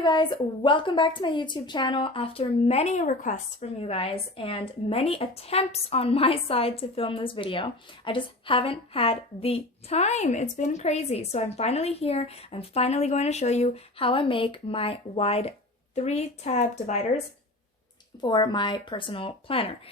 you guys, welcome back to my YouTube channel. After many requests from you guys and many attempts on my side to film this video, I just haven't had the time. It's been crazy. So I'm finally here. I'm finally going to show you how I make my wide 3-tab dividers for my personal planner.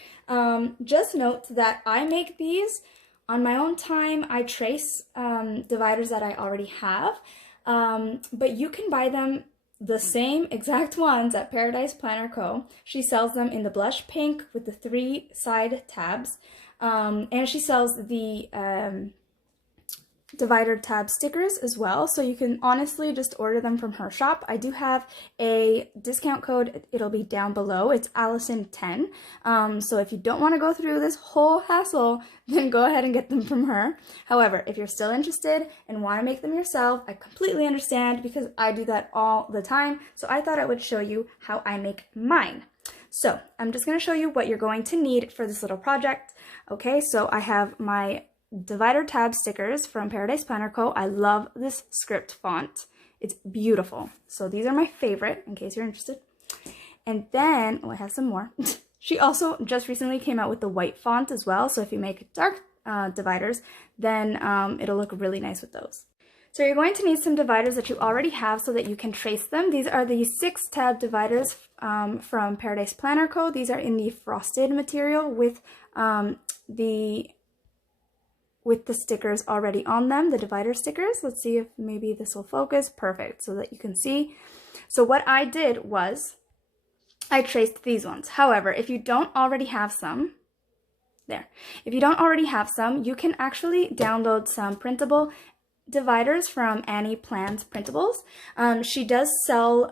Just note that I make these on my own time. I trace dividers that I already have, but you can buy them the same exact ones at Paradiseplannerco. She sells them in the blush pink with the 3 side tabs, and she sells the divider tab stickers as well, so you can honestly just order them from her shop. I do have a discount code, it'll be down below. It's Allison10. So if you don't want to go through this whole hassle, then go ahead and get them from her. However, if you're still interested and want to make them yourself, I completely understand because I do that all the time. So I thought I would show you how I make mine. So I'm just going to show you what you're going to need for this little project. Okay, so I have my divider tab stickers from Paradiseplannerco. I love this script font. It's beautiful. So these are my favorite, in case you're interested. And then, oh, I have some more. She also just recently came out with the white font as well. So if you make dark dividers, then it'll look really nice with those. So you're going to need some dividers that you already have so that you can trace them. These are the 6-tab dividers from Paradiseplannerco. These are in the frosted material with the stickers already on them, the divider stickers. Let's see if maybe this will focus. Perfect, so that you can see. So what I did was I traced these ones. However, if you don't already have some, if you don't already have some, you can actually download some printable dividers from Annie Plans Printables. She does sell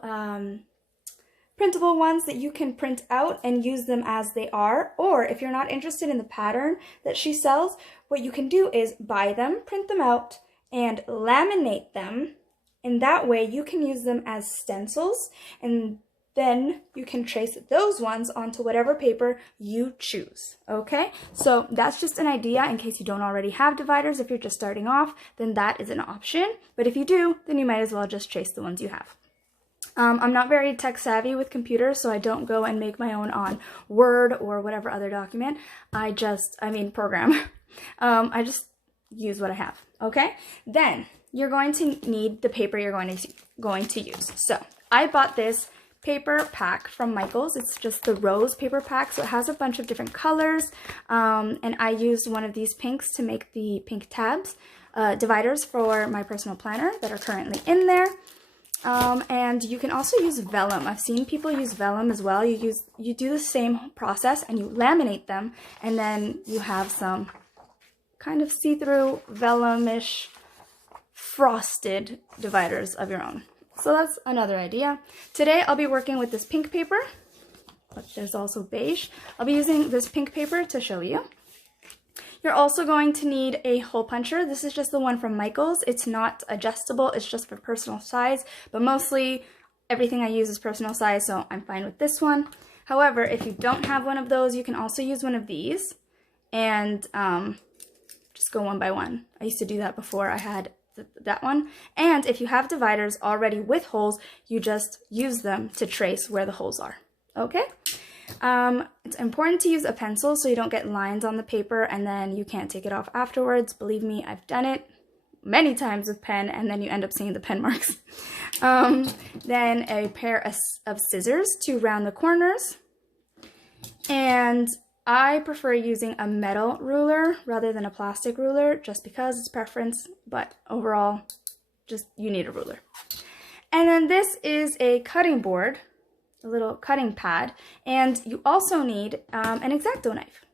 printable ones that you can print out and use them as they are, or if you're not interested in the pattern that she sells, what you can do is buy them, print them out, and laminate them, and that way you can use them as stencils, and then you can trace those ones onto whatever paper you choose. Okay, so that's just an idea in case you don't already have dividers. If you're just starting off, then that is an option, but if you do, then you might as well just trace the ones you have. I'm not very tech savvy with computers, so I don't go and make my own on Word or whatever other document. Program. I just use what I have, okay? Then you're going to need the paper you're going to use. So I bought this paper pack from Michaels. It's just the rose paper pack, so it has a bunch of different colors, and I used one of these pinks to make the pink tabs, dividers for my personal planner that are currently in there. And you can also use vellum. I've seen people use vellum as well. You do the same process and you laminate them, and then you have some kind of see-through vellum-ish frosted dividers of your own. So that's another idea. Today I'll be working with this pink paper, but there's also beige. I'll be using this pink paper to show you. You're also going to need a hole puncher. This is just the one from Michaels. It's not adjustable, it's just for personal size, but mostly everything I use is personal size, so I'm fine with this one. However, if you don't have one of those, you can also use one of these and just go one by one. I used to do that before I had that one. And if you have dividers already with holes, you just use them to trace where the holes are, okay? It's important to use a pencil so you don't get lines on the paper and then you can't take it off afterwards. Believe me, I've done it many times with pen and then you end up seeing the pen marks. Then a pair of scissors to round the corners. And I prefer using a metal ruler rather than a plastic ruler just because it's preference, but overall, just you need a ruler. And then this is a cutting board, a little cutting pad, and you also need an X-Acto knife.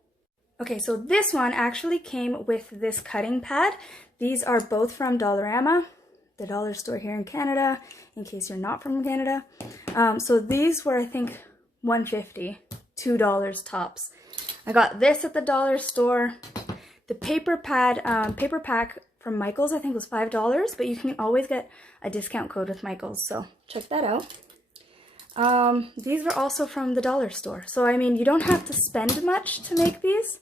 Okay, so this one actually came with this cutting pad. These are both from Dollarama, the dollar store here in Canada, in case you're not from Canada. So these were, I think, $1.50, $2 tops. I got this at the dollar store. The paper pack from Michaels, I think, was $5, but you can always get a discount code with Michaels, so check that out. These were also from the dollar store. So, I mean, you don't have to spend much to make these.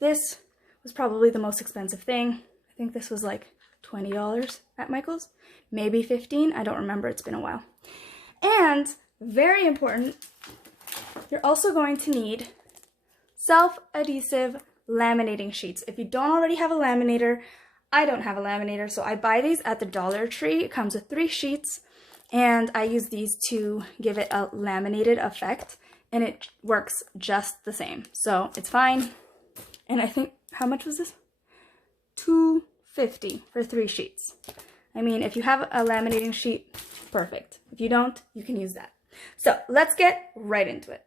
This was probably the most expensive thing. I think this was like $20 at Michael's, maybe 15. I don't remember, it's been a while. And very important, you're also going to need self-adhesive laminating sheets. If you don't already have a laminator, I don't have a laminator, so I buy these at the Dollar Tree. It comes with 3 sheets, and I use these to give it a laminated effect, and it works just the same. So it's fine. And I think, how much was this? $2.50 for 3 sheets. I mean, if you have a laminating sheet, perfect. If you don't, you can use that. So let's get right into it.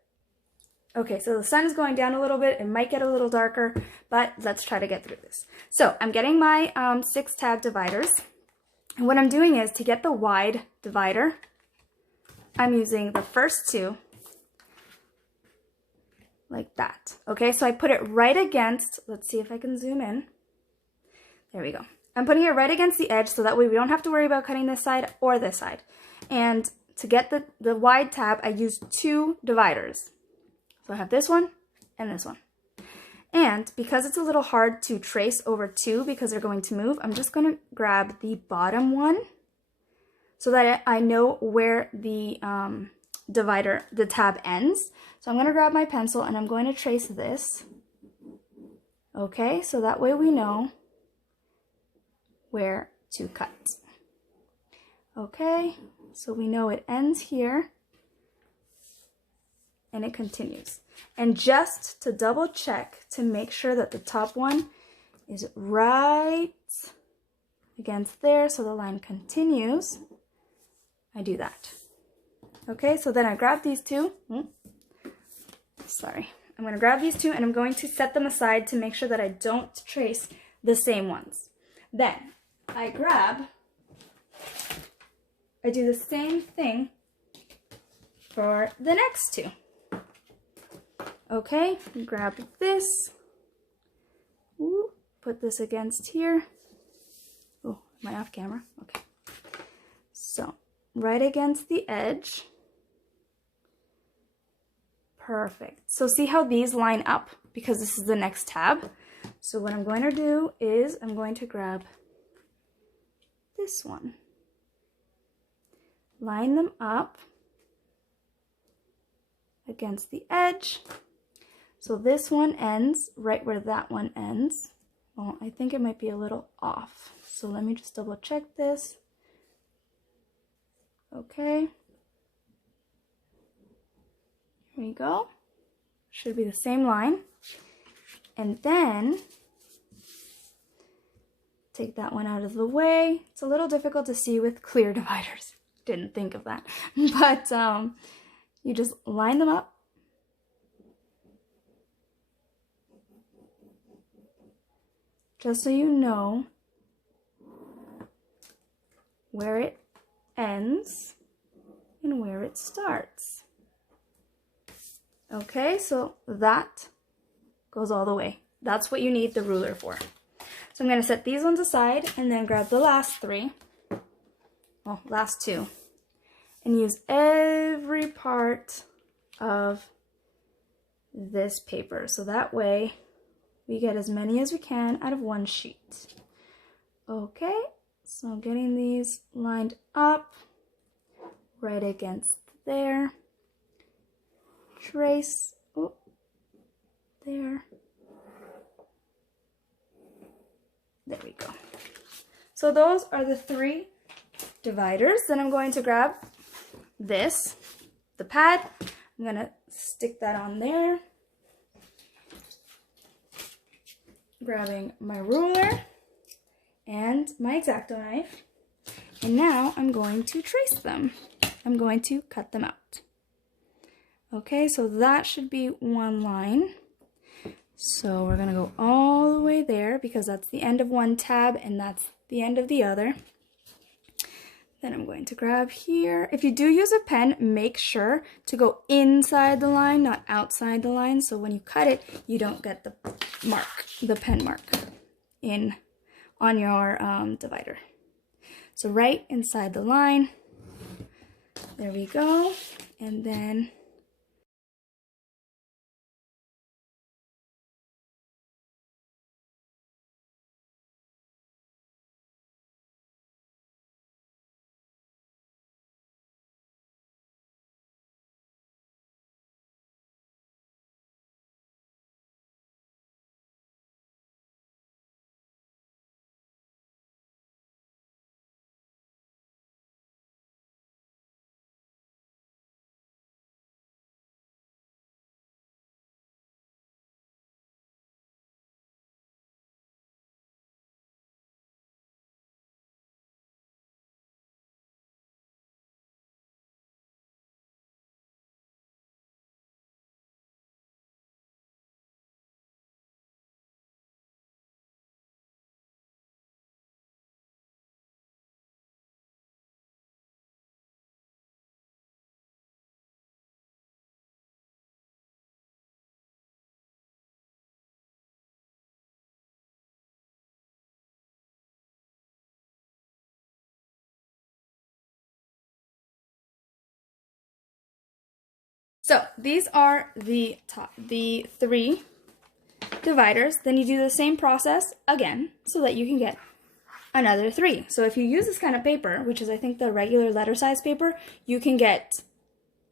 Okay, so the sun is going down a little bit. It might get a little darker, but let's try to get through this. So I'm getting my 6 tab dividers. And what I'm doing is, to get the wide divider, I'm using the first 2 like that. Okay, so I put it right against, let's see if I can zoom in. There we go. I'm putting it right against the edge so that way we don't have to worry about cutting this side or this side. And to get the wide tab, I use 2 dividers. So I have this one and this one. And because it's a little hard to trace over 2 because they're going to move, I'm just going to grab the bottom one so that I know where the the tab ends. So I'm going to grab my pencil and I'm going to trace this. Okay, so that way we know where to cut. Okay, so we know it ends here. And it continues. And just to double check to make sure that the top one is right against there so the line continues, I do that. Okay, so then I grab these 2. Sorry. I'm going to grab these 2 and I'm going to set them aside to make sure that I don't trace the same ones. Then I do the same thing for the next 2. Okay, grab this, put this against here. Oh, am I off camera? Okay. So, right against the edge. Perfect. So see how these line up because this is the next tab. So what I'm going to do is I'm going to grab this one. Line them up against the edge. So this one ends right where that one ends. Well, I think it might be a little off. So let me just double check this. Okay. Here we go. Should be the same line. And then take that one out of the way. It's a little difficult to see with clear dividers. Didn't think of that. But you just line them up. Just so you know where it ends and where it starts. Okay, so that goes all the way. That's what you need the ruler for. So I'm going to set these ones aside and then grab the last 3, well, last 2, and use every part of this paper. So that way we get as many as we can out of one sheet. Okay, so getting these lined up right against there. Trace, oh, there. There we go. So those are the 3 dividers. Then I'm going to grab this, the pad. I'm going to stick that on there. Grabbing my ruler and my X-Acto knife. And now I'm going to trace them. I'm going to cut them out. Okay, so that should be one line. So we're going to go all the way there because that's the end of one tab and that's the end of the other. Then I'm going to grab here. If you do use a pen, make sure to go inside the line, not outside the line. So when you cut it, you don't get the mark, the pen mark on your divider. So right inside the line, there we go. And then So these are the 3 dividers. Then you do the same process again so that you can get another 3. So if you use this kind of paper, which is I think the regular letter size paper, you can get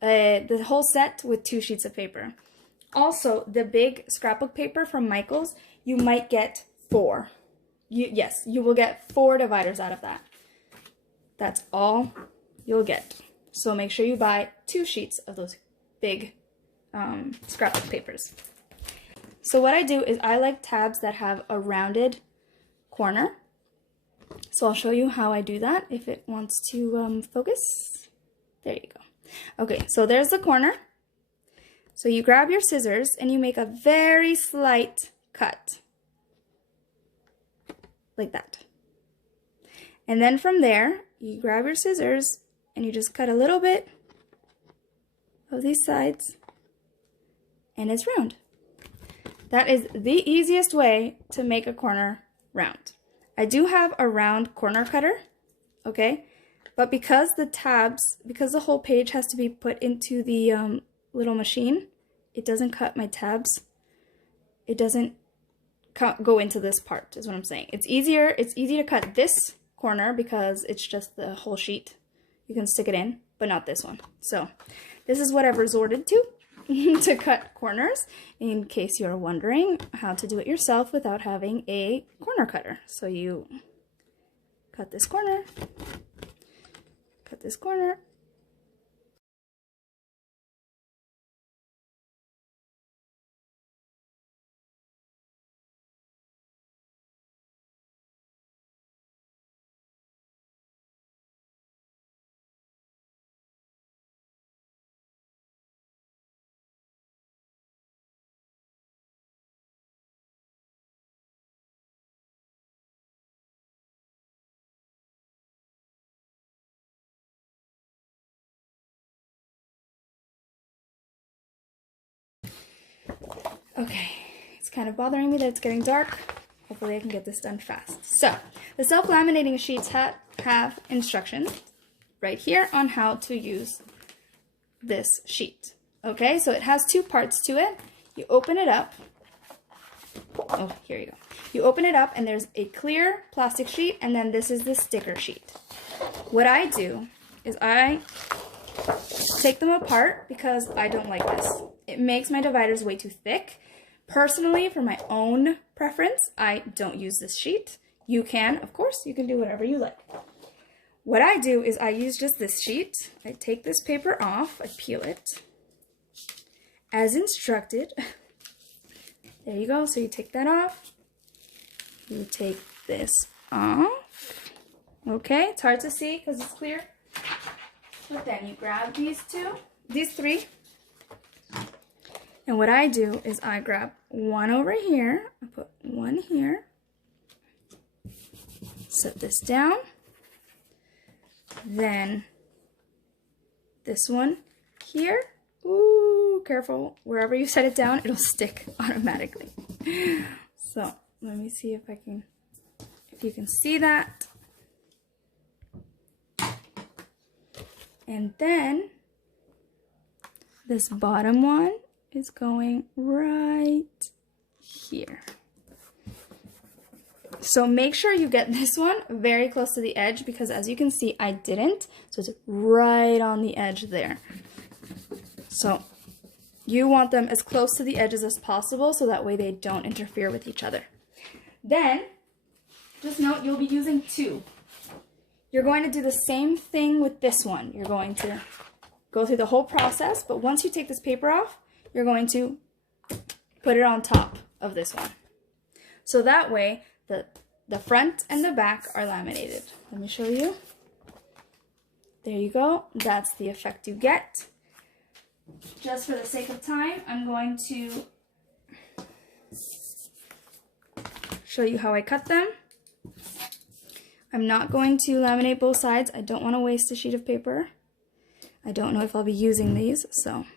the whole set with 2 sheets of paper. Also, the big scrapbook paper from Michaels, you might get 4. Yes, you will get 4 dividers out of that. That's all you'll get. So make sure you buy 2 sheets of those big scrapbook papers. So what I do is I like tabs that have a rounded corner. So I'll show you how I do that if it wants to focus. There you go. Okay, so there's the corner. So you grab your scissors and you make a very slight cut. Like that. And then from there, you grab your scissors and you just cut a little bit of these sides and it's round. That is the easiest way to make a corner round. I do have a round corner cutter, okay? But because the whole page has to be put into the little machine, it doesn't cut my tabs. It doesn't go into this part, is what I'm saying. It's easy to cut this corner because it's just the whole sheet. You can stick it in, but not this one. So this is what I've resorted to to cut corners, in case you're wondering how to do it yourself without having a corner cutter. So you cut this corner, cut this corner, okay, it's kind of bothering me that it's getting dark. Hopefully I can get this done fast. So, the self-laminating sheets have instructions right here on how to use this sheet. Okay, so it has 2 parts to it. You open it up. Oh, here you go. You open it up and there's a clear plastic sheet and then this is the sticker sheet. What I do is I take them apart because I don't like this. It makes my dividers way too thick. Personally, for my own preference, I don't use this sheet. You can, of course, you can do whatever you like. What I do is I use just this sheet. I take this paper off, I peel it as instructed. There you go, so you take that off. You take this off. Okay, it's hard to see because it's clear. But then you grab these 3. And what I do is I grab one over here, I put one here, set this down, then this one here. Ooh, careful, wherever you set it down, it'll stick automatically. So let me see if you can see that. And then this bottom one is going right here. So make sure you get this one very close to the edge because as you can see, I didn't. So it's right on the edge there. So you want them as close to the edges as possible so that way they don't interfere with each other. Then, just note you'll be using 2. You're going to do the same thing with this one. You're going to go through the whole process, but once you take this paper off, you're going to put it on top of this one. So that way, the front and the back are laminated. Let me show you. There you go. That's the effect you get. Just for the sake of time, I'm going to show you how I cut them. I'm not going to laminate both sides. I don't want to waste a sheet of paper. I don't know if I'll be using these, so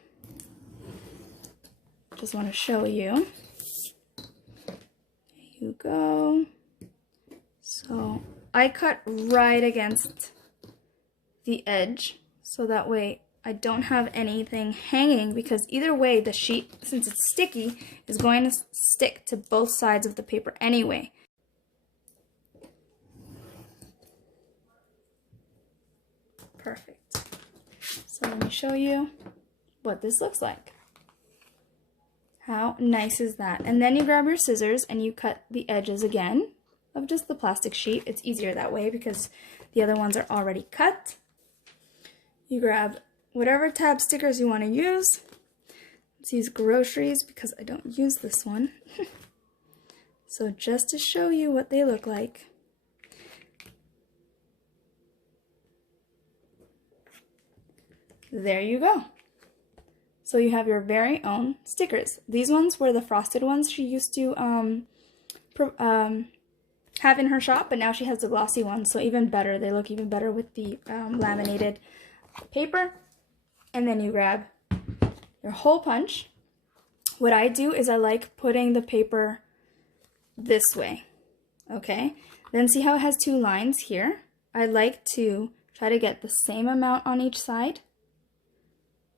just want to show you. There you go. So I cut right against the edge, so that way I don't have anything hanging because either way the sheet, since it's sticky, is going to stick to both sides of the paper anyway. Perfect. So let me show you what this looks like. How nice is that? And then you grab your scissors and you cut the edges again of just the plastic sheet. It's easier that way because the other ones are already cut. You grab whatever tab stickers you want to use. Let's use groceries because I don't use this one. So just to show you what they look like. There you go. So you have your very own stickers. These ones were the frosted ones she used to have in her shop, but now she has the glossy ones, so even better. They look even better with the laminated paper. And then you grab your hole punch. What I do is I like putting the paper this way, okay? Then see how it has two lines here? I like to try to get the same amount on each side.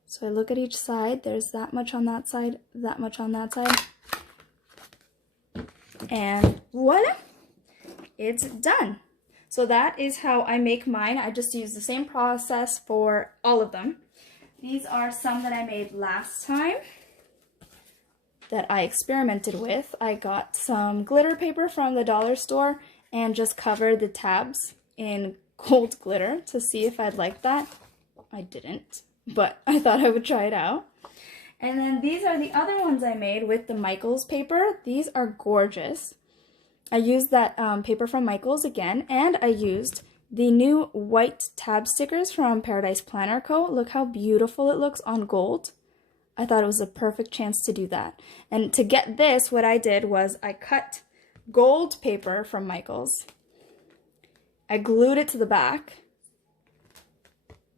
So I look at each side, there's that much on that side, that much on that side, and voila, it's done. So that is how I make mine. I just use the same process for all of them. These are some that I made last time that I experimented with. I got some glitter paper from the dollar store and just covered the tabs in gold glitter to see if I'd like that. I didn't, but I thought I would try it out. And then these are the other ones I made with the Michaels paper. These are gorgeous. I used that paper from Michaels again, and I used the new white tab stickers from Paradiseplannerco. Look how beautiful it looks on gold. I thought it was a perfect chance to do that. And to get this, what I did was I cut gold paper from Michaels. I glued it to the back.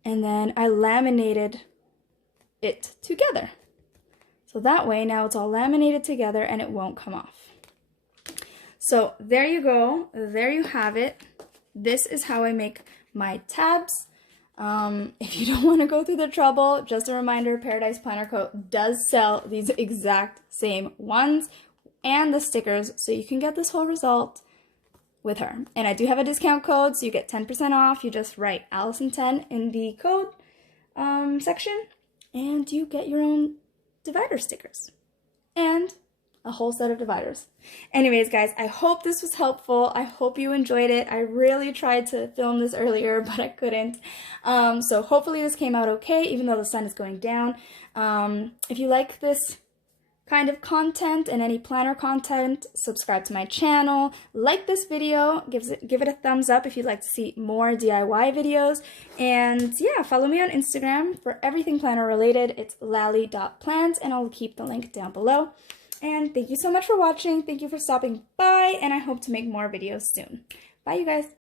And then I laminated it together. So that way now it's all laminated together and it won't come off. So there you go. There you have it. This is how I make my tabs. If you don't want to go through the trouble, just a reminder, Paradiseplannerco does sell these exact same ones and the stickers, so you can get this whole result with her. And I do have a discount code, so you get 10% off. You just write Allison10 in the code section, and you get your own divider stickers and a whole set of dividers. Anyways, guys, I hope this was helpful. I hope you enjoyed it. I really tried to film this earlier, but I couldn't. So hopefully this came out okay, even though the sun is going down. If you like this kind of content and any planner content, subscribe to my channel, like this video, give it a thumbs up if you'd like to see more DIY videos, and yeah, follow me on Instagram for everything planner related. It's lally.plans, and I'll keep the link down below. And thank you so much for watching. Thank you for stopping by, and I hope to make more videos soon. Bye, you guys.